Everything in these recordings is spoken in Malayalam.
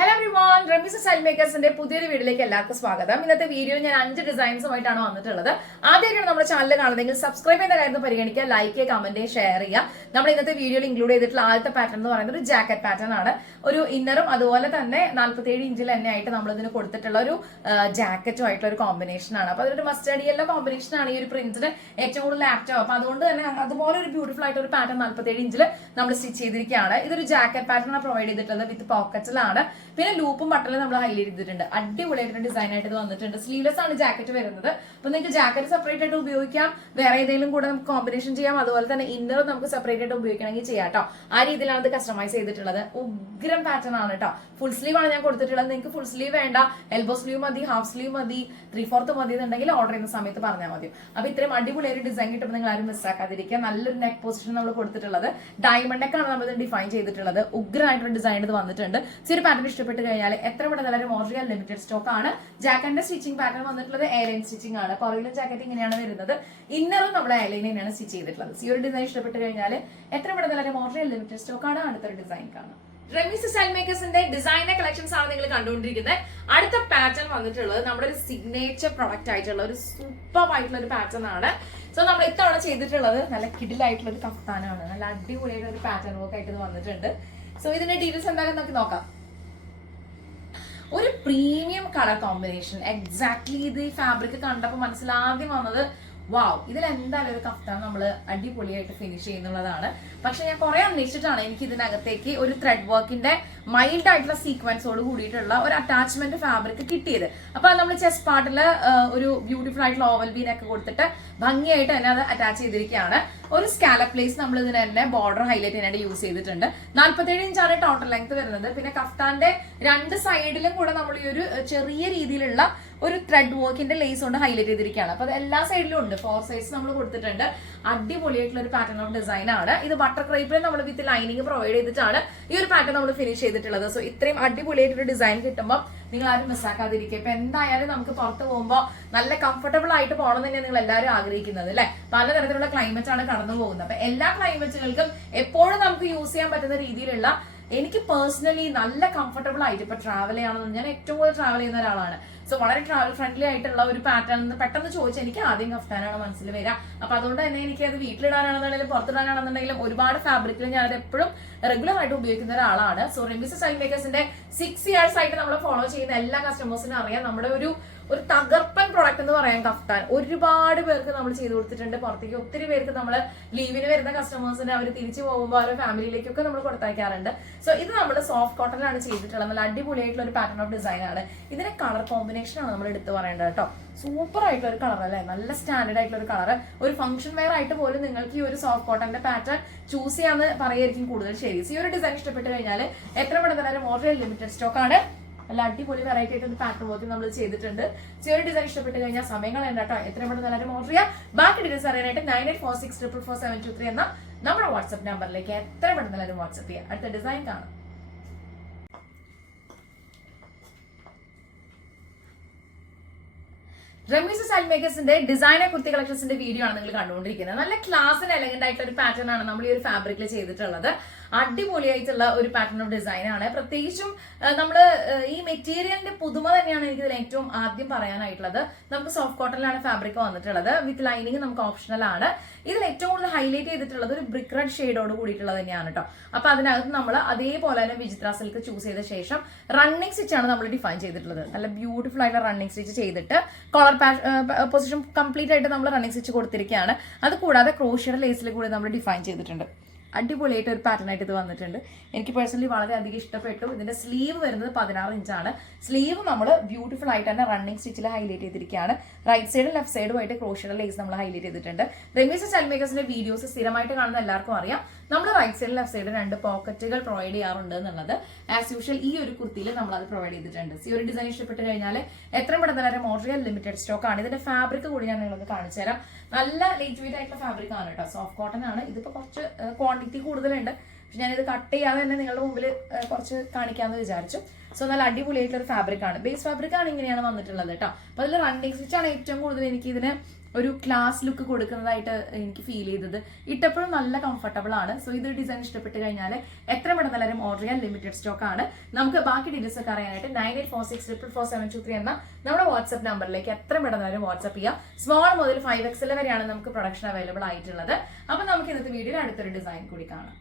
ഹലോ എവരിവൺ, റമീസ് സ്റ്റൈൽ മേക്കേഴ്സിന്റെ പുതിയൊരു വീഡിയോയിലേക്ക് എല്ലാവർക്കും സ്വാഗതം. ഇന്നത്തെ വീഡിയോയിൽ ഞാൻ 5 ഡിസൈൻസുമായിട്ടാണ് വന്നിട്ടുള്ളത്. ആദ്യമായിട്ടാണ് നമ്മുടെ ചാനൽ കാണുന്നതെങ്കിൽ സബ്സ്ക്രൈബ് ചെയ്യുന്ന കാര്യം പരിഗണിക്കുക, ലൈക്ക്, കമന്റ്, ഷെയർ ചെയ്യുക. നമ്മൾ ഇന്നത്തെ വീഡിയോയിൽ ഇൻക്ലൂഡ് ചെയ്തിട്ടുള്ള ആദ്യത്തെ പാറ്റേൺ എന്ന് പറയുന്നത് ഒരു ജാക്കറ്റ് പാറ്റേൺ ആണ്. ഒരു ഇന്നറും അതുപോലെ തന്നെ 47 ഇഞ്ചിൽ തന്നെ ആയിട്ട് നമ്മൾ ഇതിന് കൊടുത്തിട്ടുള്ള ഒരു ജാക്കറ്റും ആയിട്ടുള്ള ഒരു കോമ്പിനേഷൻ ആണ്. അപ്പൊ അതൊരു മസ്റ്റേർഡ് യെല്ലോ കോമ്പിനേഷൻ ആണ് ഈ ഒരു പ്രിന്റിന് ഏറ്റവും കൂടുതൽ ആപ്റ്റ്. അപ്പൊ അതുകൊണ്ട് തന്നെ അതുപോലെ ഒരു ബ്യൂട്ടിഫുൾ ആയിട്ട് ഒരു പാറ്റേൺ 47 ഇഞ്ചിൽ നമ്മൾ സ്റ്റിച്ച് ചെയ്തിരിക്കുകയാണ്. ഇതൊരു ജാക്കറ്റ് പാറ്റേൺ ആണ് പ്രൊവൈഡ് ചെയ്തിട്ടുള്ളത് വിത്ത് പോക്കറ്റിലാണ്. പിന്നെ ലൂപ്പും ബട്ടണും നമ്മൾ ഹൈലൈറ്റ് ചെയ്തിട്ടുണ്ട്. അടിപൊളിയായിട്ട് ഡിസൈൻ ആയിട്ട് ഇത് വന്നിട്ടുണ്ട്. സ്ലീവ്ലെസ് ആണ് ജാക്കറ്റ് വരുന്നത്. അപ്പൊ നിങ്ങൾക്ക് ജാക്കറ്റ് സെപ്പറേറ്റ് ആയിട്ട് ഉപയോഗിക്കാം, വേറെ ഏതെങ്കിലും കൂടെ നമുക്ക് കോമ്പിനേഷൻ ചെയ്യാം. അതുപോലെ തന്നെ ഇന്നർ നമുക്ക് സെപ്പറേറ്റ് ആയിട്ട് ഉപയോഗിക്കണമെങ്കിൽ ചെയ്യാം കേട്ടോ. ആ രീതിയിലാണ് ഇത് കസ്റ്റമൈസ് ചെയ്തിട്ടുള്ളത്. ഉഗ്രം പാറ്റേൺ ആണ് കേട്ടോ. ഫുൾ സ്ലീവ് ആണ് ഞാൻ കൊടുത്തിട്ടുള്ളത്. നിങ്ങൾക്ക് ഫുൾ സ്ലീവ് വേണ്ട, എൽബോ സ്ലീവ് മതി, ഹാഫ് സ്ലീവ് മതി, 3/4 മതി എന്നുണ്ടെങ്കിൽ ഓർഡർ ചെയ്യുന്ന സമയത്ത് പറഞ്ഞാൽ മതി. അപ്പൊ ഇത്രയും അടിപൊളിയൊരു ഡിസൈൻ കിട്ടുമ്പോൾ നിങ്ങൾ ആരും മിസ്സാക്കാതിരിക്കുക. നല്ലൊരു നെക്ക് പൊസിഷൻ നമ്മൾ കൊടുത്തിട്ടുള്ളത്. ഡയമണ്ട് നെക്കാണ് നമ്മൾ ഇത് ഡിഫൈൻ ചെയ്തിട്ടുള്ളത്. ഉഗ്രമായിട്ടൊരു ഡിസൈൻ ഇത് വന്നിട്ടുണ്ട്. ഈ ഒരു പാറ്റേൺ ഇഷ്ടപ്പെട്ട് കഴിഞ്ഞാൽ എത്ര പെട്ടെന്ന് വളരെ മോർജിയൽ ലിമിറ്റഡ് സ്റ്റോക്ക് ആണ്. ജാക്കറ്റിന്റെ സ്റ്റിച്ചിങ് പാറ്റേൺ വന്നിട്ടുള്ളത് എയർലൈൻ സ്റ്റിച്ചിങ് ആണ്. പുറകിലും ജാക്കറ്റ് ഇങ്ങനെയാണ് വരുന്നത്. ഇന്നറും നമ്മൾ എയർലൈൻ തന്നെയാണ് സ്റ്റിച്ച് ചെയ്തിട്ടുള്ളത്. ഈ ഒരു ഡിസൈൻ ഇഷ്ടപ്പെട്ട് കഴിഞ്ഞാൽ എത്ര പെട്ടെന്ന് വളരെ മോർജിയൽ ലിമിറ്റഡ് സ്റ്റോക്ക് ആണ്. അടുത്തൊരു ഡിസൈൻ കാണാം. റമീസ് സ്റ്റൈൽ മേക്കേഴ്സിന്റെ ഡിസൈനർ കളക്ഷൻസ് ആണ് നിങ്ങൾ കണ്ടുകൊണ്ടിരിക്കുന്നത്. അടുത്ത പാറ്റേൺ വന്നിട്ടുള്ളത് നമ്മുടെ ഒരു സിഗ്നേച്ചർ പ്രൊഡക്റ്റ് ആയിട്ടുള്ള ഒരു സൂപ്പർ ആയിട്ടുള്ള ഒരു പാറ്റേൺ ആണ്. സോ നമ്മൾ ഇത്തവണ ചെയ്തിട്ടുള്ളത് നല്ല കിഡിലായിട്ടുള്ള ഒരു കഫ്താനാണ്. നല്ല അടിപൊളിയായിട്ടുള്ള ഒരു പാറ്റേൺ വർക്ക് ആയിട്ട് ഇത് വന്നിട്ടുണ്ട്. സോ ഇതിന്റെ ഡീറ്റെയിൽസ് എന്തായാലും നമുക്ക് നോക്കാം. ഒരു പ്രീമിയം കളർ കോമ്പിനേഷൻ. എക്സാക്ട്ലി ഇത് ഈ ഫാബ്രിക് കണ്ടപ്പോൾ മനസ്സിലാദ്യം വന്നത് വാവ്, ഇതിൽ എന്തായാലും ഒരു കഫ്താൻ നമ്മൾ അടിപൊളിയായിട്ട് ഫിനിഷ് ചെയ്യുന്നുള്ളതാണ്. പക്ഷെ ഞാൻ കുറെ അന്വേഷിച്ചിട്ടാണ് എനിക്ക് ഇതിനകത്തേക്ക് ഒരു ത്രെഡ് വർക്കിന്റെ മൈൽഡ് ആയിട്ടുള്ള സീക്വൻസോട് കൂടിയിട്ടുള്ള ഒരു അറ്റാച്ച്മെന്റ് ഫാബ്രിക് കിട്ടിയത്. അപ്പൊ നമ്മൾ ചെസ്റ്റ് പാർട്ടില് ഒരു ബ്യൂട്ടിഫുൾ ആയിട്ടുള്ള ഓവൽ ബീനൊക്കെ കൊടുത്തിട്ട് ഭംഗിയായിട്ട് തന്നെ അത് അറ്റാച്ച് ചെയ്തിരിക്കുകയാണ്. ഒരു സ്കാലപ്പ് പ്ലേസ് നമ്മൾ ഇതിന് തന്നെ ബോർഡർ ഹൈലൈറ്റ് ചെയ്യാനായിട്ട് യൂസ് ചെയ്തിട്ടുണ്ട്. 47 ഇഞ്ചാണ് ടോട്ടൽ ലെങ്ത് വരുന്നത്. പിന്നെ കഫ്താന്റെ രണ്ട് സൈഡിലും കൂടെ നമ്മൾ ഈ ഒരു ചെറിയ രീതിയിലുള്ള ഒരു ത്രെഡ് വർക്കിന്റെ ലേസ് കൊണ്ട് ഹൈലൈറ്റ് ചെയ്തിരിക്കുകയാണ്. അപ്പൊ അത് എല്ലാ സൈഡിലും ഉണ്ട്. 4 സൈഡ്സ് നമ്മൾ കൊടുത്തിട്ടുണ്ട്. അടിപൊളിയായിട്ടുള്ള ഒരു പാറ്റേൺ ഓഫ് ഡിസൈൻ ആണ്. ഇത് ബട്ടർ ക്രേപ്പിൽ നമ്മൾ വിത്ത് ലൈനിങ് പ്രൊവൈഡ് ചെയ്തിട്ടാണ് ഈ ഒരു പാറ്റേൺ നമ്മൾ ഫിനിഷ് ചെയ്തിട്ടുള്ളത്. സോ ഇത്രയും അടിപൊളിയായിട്ടൊരു ഡിസൈൻ കിട്ടുമ്പോൾ നിങ്ങൾ ആരും മിസ്സാക്കാതിരിക്കുക. ഇപ്പൊ എന്തായാലും നമുക്ക് പുറത്ത് പോകുമ്പോൾ നല്ല കംഫർട്ടബിൾ ആയിട്ട് പോകണം തന്നെയാണ് നിങ്ങൾ എല്ലാവരും ആഗ്രഹിക്കുന്നത് അല്ലെ. പലതരത്തിലുള്ള ക്ലൈമറ്റ് ആണ് കടന്നു പോകുന്നത്. അപ്പൊ എല്ലാ ക്ലൈമറ്റുകൾക്കും എപ്പോഴും നമുക്ക് യൂസ് ചെയ്യാൻ പറ്റുന്ന രീതിയിലുള്ള, എനിക്ക് പേഴ്സണലി നല്ല കംഫർട്ടബിൾ ആയിട്ട് ഇപ്പൊ ട്രാവൽ ചെയ്യണമെന്ന്, ഞാൻ ഏറ്റവും കൂടുതൽ ട്രാവൽ ചെയ്യുന്ന ഒരാളാണ്. സോ വളരെ ട്രാവൽ ഫ്രണ്ട്ലി ആയിട്ടുള്ള ഒരു പാറ്റേൺ പെട്ടെന്ന് ചോദിച്ചാൽ എനിക്ക് ആദ്യം കഫ്താനാണ് മനസ്സിൽ വരിക. അപ്പൊ അതുകൊണ്ട് തന്നെ എനിക്ക് അത് വീട്ടിലിടാനാണെന്നുണ്ടെങ്കിലും പുറത്തിടാനാണെന്നുണ്ടെങ്കിലും ഒരുപാട് ഫാബ്രിക്കിൽ ഞാൻ അത് എപ്പോഴും റെഗുലർ ആയിട്ട് ഉപയോഗിക്കുന്ന ഒരാളാണ്. സോ റമീസ് സ്റ്റൈൽ മേക്കേഴ്സിന്റെ 6 ഇയേഴ്സ് ആയിട്ട് നമ്മൾ ഫോളോ ചെയ്യുന്ന എല്ലാ കസ്റ്റമേഴ്സിനും അറിയാം നമ്മുടെ ഒരു തകർപ്പൻ പ്രൊഡക്റ്റ് എന്ന് പറയാൻ കഫ്താൻ. ഒരുപാട് പേർക്ക് നമ്മൾ ചെയ്തു കൊടുത്തിട്ടുണ്ട്. പുറത്തേക്ക് ഒത്തിരി പേർക്ക് നമ്മൾ ലീവിന് വരുന്ന കസ്റ്റമേഴ്സിന് അവർ തിരിച്ചു പോകുമ്പോൾ അവരുടെ ഫാമിലിയിലേക്കൊക്കെ നമ്മൾ കൊടുത്തയക്കാറുണ്ട്. സോ ഇത് നമ്മൾ സോഫ്റ്റ് കോട്ടണിലാണ് ചെയ്തിട്ടുള്ളത്. നല്ല അടിപൊളിയായിട്ടുള്ള ഒരു പാറ്റേൺ ഓഫ് ഡിസൈൻ ആണ്. ഇതിന്റെ കളർ കോമ്പിനേഷൻ ആണ് നമ്മൾ എടുത്ത് പറയേണ്ടത് കേട്ടോ. സൂപ്പർ ആയിട്ടുള്ള ഒരു കളർ അല്ലേ, നല്ല സ്റ്റാൻഡേർഡ് ആയിട്ടുള്ള ഒരു കളർ. ഒരു ഫംഗ്ഷൻ വെയർ ആയിട്ട് പോലും നിങ്ങൾക്ക് ഈ ഒരു സോഫ്റ്റ് കോട്ടന്റെ പാറ്റേൺ ചൂസ് ചെയ്യാന്ന് പറയായിരിക്കും കൂടുതൽ ശരി. ഈ ഒരു ഡിസൈൻ ഇഷ്ടപ്പെട്ട് കഴിഞ്ഞാൽ എത്ര പെട്ടെന്ന് മോർ ലിമിറ്റഡ് സ്റ്റോക്ക് ആണ്. നല്ല അടിപൊളി വെറൈറ്റി ആയിട്ട് പാറ്റേൺ വർക്ക് നമ്മൾ ചെയ്തിട്ടുണ്ട്. ഈ ഒരു ഡിസൈൻ ഇഷ്ടപ്പെട്ട് കഴിഞ്ഞാൽ സമയങ്ങൾ കേട്ടോ എത്ര പെട്ടെന്ന് എല്ലാവരും ഓർഡർ ചെയ്യാം. ബാക്കി ഡീറ്റെയിൽസ് അറിയാനായിട്ട് 9846444723 എന്ന നമ്മുടെ വാട്സ്ആപ്പ് നമ്പറിലേക്ക് എത്ര പെട്ടെന്ന് എല്ലാവരും വാട്സ്ആപ്പ് ചെയ്യാം. അടുത്ത ഡിസൈൻ കാണാം. റമീസ് സ്റ്റൈൽ മേക്കേഴ്സിന്റെ ഡിസൈനർ കുർത്തി കളക്ഷൻസിന്റെ വീഡിയോ ആണ് നിങ്ങൾ കണ്ടുകൊണ്ടിരിക്കുന്നത്. നല്ല ക്ലാസ് ആൻഡ് എലഗന്റ് ആയിട്ടുള്ള ഒരു പാറ്റേൺ ആണ് നമ്മൾ ഈ ഒരു ഫാബ്രിക്കിൽ ചെയ്തിട്ടുള്ളത്. അടിപൊളിയായിട്ടുള്ള ഒരു പാറ്റേൺ ഓഫ് ഡിസൈൻ ആണ്. പ്രത്യേകിച്ചും നമ്മൾ ഈ മെറ്റീരിയലിന്റെ പുതുമ തന്നെയാണ് എനിക്ക് ഇതിൽ ഏറ്റവും ആദ്യം പറയാനായിട്ടുള്ളത്. നമുക്ക് സോഫ്റ്റ് കോട്ടണിലാണ് ഫാബ്രിക് വന്നിട്ടുള്ളത്. വിത്ത് ലൈനിങ് നമുക്ക് ഓപ്ഷണൽ ആണ്. ഇതിൽ ഏറ്റവും കൂടുതൽ ഹൈലൈറ്റ് ചെയ്തിട്ടുള്ളത് ഒരു ബ്രിക്ക് റെഡ് ഷെയ്ഡോട് കൂടിയിട്ടുള്ളത് തന്നെയാണ് കേട്ടോ. അപ്പൊ അതിനകത്ത് നമ്മൾ അതേപോലെ തന്നെ വിചിത്ര സിൽക്ക് ചൂസ് ചെയ്ത ശേഷം റണ്ണിങ് സ്റ്റിച്ച് ആണ് നമ്മൾ ഡിഫൈൻ ചെയ്തിട്ടുള്ളത്. നല്ല ബ്യൂട്ടിഫുൾ ആയിട്ടുള്ള റണ്ണിങ് സ്റ്റിച്ച് ചെയ്തിട്ട് കോളർ പൊസിഷൻ കംപ്ലീറ്റ് ആയിട്ട് നമ്മൾ റണ്ണിങ് സ്റ്റിച്ച് കൊടുത്തിരിക്കുകയാണ്. അത് കൂടാതെ ക്രോഷ്യയുടെ ലേസിൽ കൂടി നമ്മൾ ഡിഫൈൻ ചെയ്തിട്ടുണ്ട്. അടിപൊളിയായിട്ട് ഒരു പാറ്റേൺ ആയിട്ട് ഇത് വന്നിട്ടുണ്ട്. എനിക്ക് പേഴ്സണലി വളരെയധികം ഇഷ്ടപ്പെട്ടു. ഇതിന്റെ സ്ലീവ് വരുന്നത് 16 ഇഞ്ചാണ്. സ്ലീവ് നമ്മൾ ബ്യൂട്ടിഫുൾ ആയിട്ട് തന്നെ റണ്ണിങ് സ്റ്റിച്ചിൽ ഹൈലൈറ്റ് ചെയ്തിരിക്കുകയാണ്. റൈറ്റ് സൈഡും ലെഫ്റ്റ് സൈഡും ആയിട്ട് ക്രോഷ്യയുടെ ലേസ് നമ്മൾ ഹൈലൈറ്റ് ചെയ്തിട്ടുണ്ട്. റമീസ് സ്റ്റൈൽ മേക്കേഴ്സിന്റെ വീഡിയോസ് സ്ഥിരമായിട്ട് കാണുന്ന എല്ലാവർക്കും അറിയാം. നമ്മൾ റൈറ്റ് സൈഡും ലെഫ്റ്റ് സൈഡും 2 പോക്കറ്റുകൾ പ്രൊവൈഡ് ചെയ്യാറുണ്ട് എന്നുള്ളത്. ആസ് യൂഷ്വൽ ഈ ഒരു കുർത്തിയിൽ നമ്മൾ അത് പ്രൊവൈഡ് ചെയ്തിട്ടുണ്ട്. ഈ ഒരു ഡിസൈൻ ഇഷ്ടപ്പെട്ട് കഴിഞ്ഞാൽ എത്രയും പെട്ടെന്ന് മോർജിയൽ ലിമിറ്റഡ് സ്റ്റോക്ക് ആണ്. ഇതിന്റെ ഫാബ്രിക് കൂടി ഞാൻ നിങ്ങൾക്ക് കാണിച്ചു തരാം. നല്ല ലൈറ്റ് വെയിറ്റ് ആയിട്ടുള്ള ഫാബ്രിക് ആണ് കേട്ടോ. സോഫ്റ്റ് കോട്ടൺ ആണ്. ഇതിപ്പോ കുറച്ച് ക്വാണ്ടിറ്റി കൂടുതലുണ്ട്. പക്ഷെ ഞാനിത് കട്ട് ചെയ്യാതെ തന്നെ നിങ്ങളുടെ മുമ്പിൽ കുറച്ച് കാണിക്കാമെന്ന് വിചാരിച്ചു. സോ നല്ല അടിപൊളിയായിട്ടുള്ള ഒരു ഫാബ്രിക് ആണ്. ബേസ് ഫാബ്രിക് ആണ് ഇങ്ങനെയാണ് വന്നിട്ടുള്ളത് കേട്ടോ. അപ്പൊ അതിൽ റണ്ണിങ് സ്റ്റിച്ച് ആണ് ഏറ്റവും കൂടുതൽ എനിക്ക് ഇതിന് ഒരു ക്ലാസ് ലുക്ക് കൊടുക്കുന്നതായിട്ട് എനിക്ക് ഫീൽ ചെയ്തത്. ഇട്ടപ്പോഴും നല്ല കംഫർട്ടബിൾ ആണ്. സോ ഇത് ഡിസൈൻ ഇഷ്ടപ്പെട്ട് കഴിഞ്ഞാൽ എത്ര പെട്ടെന്ന് എല്ലാവരും ഓർഡർ ചെയ്യാൻ ലിമിറ്റഡ് സ്റ്റോക്ക് ആണ്. നമുക്ക് ബാക്കി ഡീറ്റെയിൽസ് ഒക്കെ അറിയാനായിട്ട് 9846444723 എന്ന നമ്മുടെ വാട്സ്ആപ്പ് നമ്പറിലേക്ക് എത്ര പെട്ടെന്ന് എല്ലാവരും വാട്സ്ആപ്പ് ചെയ്യാം. സ്മോൾ മുതൽ 5XL വരെയാണ് നമുക്ക് പ്രൊഡക്ഷൻ അവൈലബിൾ ആയിട്ടുള്ളത്. അപ്പൊ നമുക്ക് ഇന്നത്തെ വീഡിയോയിൽ അടുത്തൊരു ഡിസൈൻ കൂടി കാണാം.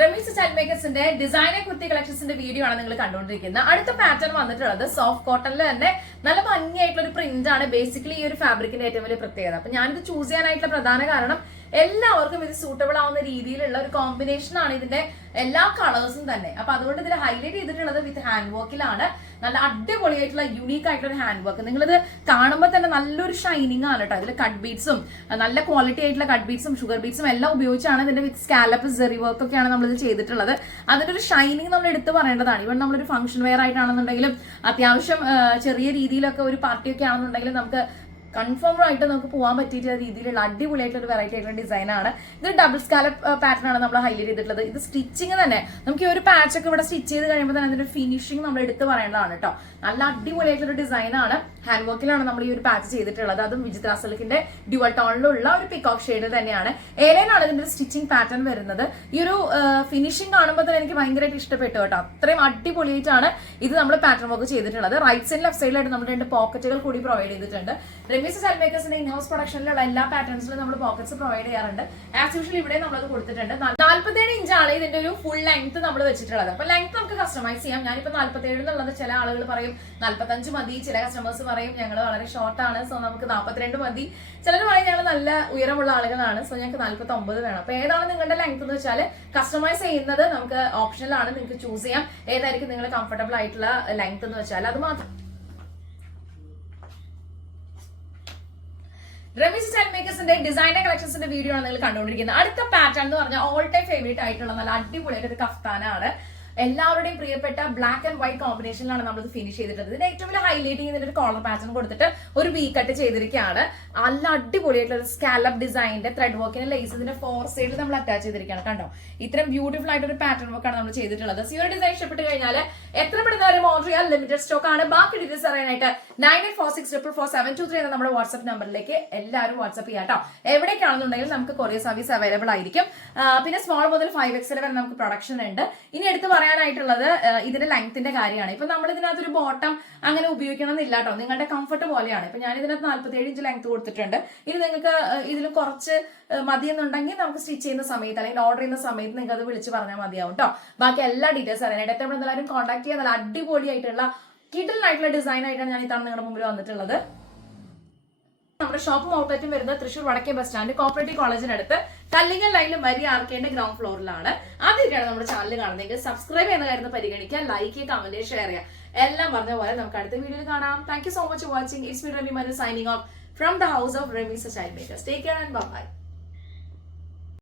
റമീസ് സ്റ്റൈൽ മേക്കേഴ്സിന്റെ ഡിസൈനർ കുർത്തി കളക്ഷൻസിന്റെ വീഡിയോ ആണ് നിങ്ങൾ കണ്ടുകൊണ്ടിരിക്കുന്നത്. അടുത്ത പാറ്റേൺ വന്നിട്ടുള്ളത് സോഫ്റ്റ് കോട്ടണിൽ തന്നെ നല്ല ഭംഗിയായിട്ടുള്ള ഒരു പ്രിന്റ് ആണ്. ബേസിക്കലി ഈ ഒരു ഫാബ്രിക്കിന്റെ ഏറ്റവും വലിയ പ്രത്യേകത. അപ്പൊ ഞാനിത് ചൂസ് ചെയ്യാനായിട്ടുള്ള പ്രധാന കാരണം എല്ലാവർക്കും ഇത് സൂട്ടബിൾ ആവുന്ന രീതിയിലുള്ള ഒരു കോമ്പിനേഷൻ ആണ് ഇതിന്റെ എല്ലാ കളേഴ്സും തന്നെ. അപ്പൊ അതുകൊണ്ട് ഇതിൽ ഹൈലൈറ്റ് ചെയ്തിട്ടുള്ളത് വിത്ത് ഹാൻഡ് വർക്കിലാണ്. നല്ല അടിപൊളിയായിട്ടുള്ള യൂണീക്ക് ആയിട്ടുള്ള ഒരു ഹാൻഡ് വർക്ക്. നിങ്ങളിത് കാണുമ്പോൾ തന്നെ നല്ലൊരു ഷൈനിങ് ആണ് കേട്ടോ. ഇതിൽ കട്ട് ബീഡ്സും നല്ല ക്വാളിറ്റി ആയിട്ടുള്ള കട്ട് ബീഡ്സും ഷുഗർ ബീഡ്സും എല്ലാം ഉപയോഗിച്ചാണ് ഇതിന്റെ വിത്ത് സ്കാലപ്പ് സെറി വർക്ക് ഒക്കെയാണ് നമ്മളിത് ചെയ്തിട്ടുള്ളത്. അതിന്റെ ഒരു ഷൈനിങ് നമ്മൾ എടുത്ത് പറയേണ്ടതാണ്. ഇവിടെ നമ്മളൊരു ഫംഗ്ഷൻ വെയർ ആയിട്ടാണെന്നുണ്ടെങ്കിലും അത്യാവശ്യം ചെറിയ രീതിയിലൊക്കെ ഒരു പാർട്ടിയൊക്കെ ആണെന്നുണ്ടെങ്കിലും നമുക്ക് കൺഫേം ആയിട്ട് നമുക്ക് പോകാൻ പറ്റിയ രീതിയിലുള്ള അടിപൊളിയായിട്ടുള്ള ഒരു വെറൈറ്റി ആയിട്ടുള്ള ഡിസൈൻ ആണ്. ഇത് ഡബിൾ സ്കാലപ്പ് പാറ്റേൺ ആണ് നമ്മൾ ഹൈലൈറ്റ് ചെയ്തിട്ടുള്ളത്. ഇത് സ്റ്റിച്ചിങ് തന്നെ നമുക്ക് ഈ ഒരു പാച്ച് ഒക്കെ ഇവിടെ സ്റ്റിച്ച് ചെയ്ത് കഴിയുമ്പോൾ തന്നെ അതിന്റെ ഫിനിഷിംഗ് നമ്മൾ എടുത്ത് പറയേണ്ടതാണ് കേട്ടോ. നല്ല അടിപൊളിയായിട്ടുള്ള ഡിസൈൻ ആണ്. ഹാൻഡ് വർക്കിലാണ് നമ്മൾ ഈ ഒരു പാച്ച് ചെയ്തിട്ടുള്ളത്. അതും വിചിത്ര സിൽക്കിന്റെ ഡ്യുവൽ ടോണിലുള്ള ഒരു പിക്കോക്ക് ഷെയ്ഡ് തന്നെയാണ്. ഏലയിലാണ് ഇതിന്റെ സ്റ്റിച്ചിങ് പാറ്റേൺ വരുന്നത്. ഈ ഒരു ഫിനിഷിംഗ് കാണുമ്പോൾ തന്നെ എനിക്ക് ഭയങ്കരമായിട്ട് ഇഷ്ടപ്പെട്ടു കേട്ടോ. അത്രയും അടിപൊളിയായിട്ടാണ് ഇത് നമ്മൾ പാറ്റേൺ വർക്ക് ചെയ്തിട്ടുള്ളത്. റൈറ്റ് സൈഡ് ലെഫ്റ്റ് സൈഡിലായിട്ട് നമ്മൾ 2 പോക്കറ്റുകൾ കൂടി പ്രൊവൈഡ് ചെയ്തിട്ടുണ്ട്. റമീസ് സ്റ്റൈൽ മേക്കേഴ്സിന്റെ ഇൻഹൗസ് പ്രൊഡക്ഷനിലുള്ള എല്ലാ പാറ്റേൺസിലും നമ്മൾ പോക്കറ്റ്സ് പ്രൊവൈഡ് ചെയ്യാറുണ്ട്. ആസ് യൂഷ്വൽ ഇവിടെ നമ്മളത് കൊടുത്തിട്ടുണ്ട്. 47 ഇഞ്ചാണ് ഇതിന്റെ ഒരു ഫുൾ ലെങ്ത് നമ്മൾ വെച്ചിട്ടുള്ളത്. അപ്പൊ ലെങ്ത് നമുക്ക് കസ്റ്റമൈസ് ചെയ്യാം. ഞാനിപ്പോ 47 എന്നുള്ളത് ചില ആളുകൾ പറയും 45 മതി, ചില കസ്റ്റമേഴ്സ് പറയും ഞങ്ങൾ വളരെ ഷോർട്ട് ആണ്, സോ നമുക്ക് 42 മതി. ചിലർ പറയും ഞങ്ങൾ നല്ല ഉയരമുള്ള ആളുകളാണ്, സോ ഞങ്ങൾക്ക് 49 വേണം. അപ്പൊ ഏതാണ് നിങ്ങളുടെ ലെങ്ത് എന്ന് വെച്ചാൽ കസ്റ്റമൈസ് ചെയ്യുന്നത് നമുക്ക് ഓപ്ഷനിലാണ്. നിങ്ങൾക്ക് ചൂസ് ചെയ്യാം ഏതായിരിക്കും നിങ്ങൾ കംഫർട്ടബിൾ ആയിട്ടുള്ള ലെങ്ത് എന്ന് വെച്ചാൽ. അത് മാത്രം റമീസ് സ്റ്റൈൽ മേക്കേഴ്സിന്റെ ഡിസൈനർ കളക്ഷൻസിന്റെ വീഡിയോ ആണ് നിങ്ങൾ കണ്ടുകൊണ്ടിരിക്കുന്നത്. അടുത്ത പാറ്റേൺ എന്ന് പറഞ്ഞാൽ ഓൾ ടൈം ഫേവറേറ്റ് ആയിട്ടുള്ള നല്ല അടിപൊളിയായിട്ട് ഒരു കഫ്താനാണ്. എല്ലാവരുടെയും പ്രിയപ്പെട്ട ബ്ലാക്ക് ആൻഡ് വൈറ്റ് കോമ്പിനേഷനിലാണ് നമ്മൾ ഇത് ഫിനിഷ് ചെയ്തിട്ടുള്ളത്. ഇതിന്റെ ഏറ്റവും വലിയ ഹൈലൈറ്റ് ചെയ്യുന്ന ഒരു കോളർ പാറ്റേൺ കൊടുത്തിട്ട് ഒരു വി കട്ട് ചെയ്തിരിക്കുകയാണ്. നല്ല അടിപൊളിയായിട്ടുള്ള ഒരു സ്കാലപ്പ് ഡിസൈനിന്റെ ത്രെഡ് വർക്കിന്റെ ലേസ് ഇതിന്റെ 4 സൈഡിൽ നമ്മൾ അറ്റാച്ച് ചെയ്തിരിക്കുകയാണ്. കണ്ടോ, ഇത്രയും ബ്യൂട്ടിഫുൾ ആയിട്ട് ഒരു പാറ്റേൺ വർക്കാണ് നമ്മൾ ചെയ്തിട്ടുള്ളത്. ഈ ഒരു ഡിസൈൻ ഇഷ്ടപ്പെട്ട് കഴിഞ്ഞാൽ എത്ര പെട്ടെന്ന് ഓർഡർ ചെയ്യാൻ ലിമിറ്റഡ് സ്റ്റോക്ക് ആണ്. ബാക്കി ഡീറ്റെയിൽസ് അറിയാനായിട്ട് 9846444723 എന്ന നമ്മുടെ വാട്സ്ആപ്പ് നമ്പറിലേക്ക് എല്ലാവരും വാട്സ്ആപ്പ് ചെയ്യാം കേട്ടോ. എവിടേക്കാണെന്നുണ്ടെങ്കിലും നമുക്ക് കൊറിയർ സർവീസ് അവൈലബിൾ ആയിരിക്കും. പിന്നെ സ്മോൾ മുതൽ 5XL വരെ നമുക്ക് പ്രൊഡക്ഷൻ ഉണ്ട്. ഇനി എടുത്ത് പറയാനായിട്ടുള്ളത് ഇതിന്റെ ലെങ്ത്തിന്റെ കാര്യമാണ്. ഇപ്പൊ നമ്മൾ ഇതിനകത്തൊരു ബോട്ടം അങ്ങനെ ഉപയോഗിക്കണം എന്നില്ല കേട്ടോ. നിങ്ങളുടെ കംഫർട്ട് പോലെയാണ്. ഇപ്പൊ ഞാൻ ഇതിനകത്ത് 47 ഇഞ്ച് ലെങ്ത് കൊടുത്തിട്ടുണ്ട്. ഇനി നിങ്ങൾക്ക് ഇതിൽ കുറച്ച് മതി എന്നുണ്ടെങ്കിൽ നമുക്ക് സ്റ്റിച്ച് ചെയ്യുന്ന സമയത്ത് അല്ലെങ്കിൽ ഓർഡർ ചെയ്യുന്ന സമയത്ത് നിങ്ങൾക്ക് അത് വിളിച്ച് പറഞ്ഞാൽ മതിയാവും കേട്ടോ. ബാക്കി എല്ലാ ഡീറ്റെയിൽസ് അറിയാനായിട്ട് എത്ര എല്ലാവരും കോൺടാക്ട് ചെയ്യാൻ നല്ല അടിപൊളിയായിട്ടുള്ള കിഡിലായിട്ടുള്ള ഡിസൈൻ ആയിട്ടാണ് ഞാൻ ഇതാണ് നിങ്ങളുടെ മുമ്പിൽ വന്നിട്ടുള്ളത്. നമ്മുടെ ഷോപ്പും ഔട്ട്ലെറ്റും വരുന്നത് തൃശ്ശൂർ വടക്കേ ബസ് സ്റ്റാൻഡ് കോപ്പറേറ്റീവ് കോളേജിനടുത്ത് കല്ലിങ്ങൽ ലൈനിൽ മരി ആർക്കേന്റെ ഗ്രൗണ്ട് ഫ്ലോറിലാണ്. ആദ്യമായിട്ടാണ് നമ്മുടെ ചാനൽ കാണുന്നതെങ്കിൽ സബ്സ്ക്രൈബ് ചെയ്യുന്ന കാര്യം പരിഗണിക്കുക, ലൈക്ക് ചെയ്യുക, കമന്റ് ഷെയർ ചെയ്യുക. എല്ലാം പറഞ്ഞ പോലെ നമുക്ക് അടുത്ത വീഡിയോയിൽ കാണാം. Thank you so much for watching. It's me Rami Manu signing off from the house of Ramees style makers. Take care and by.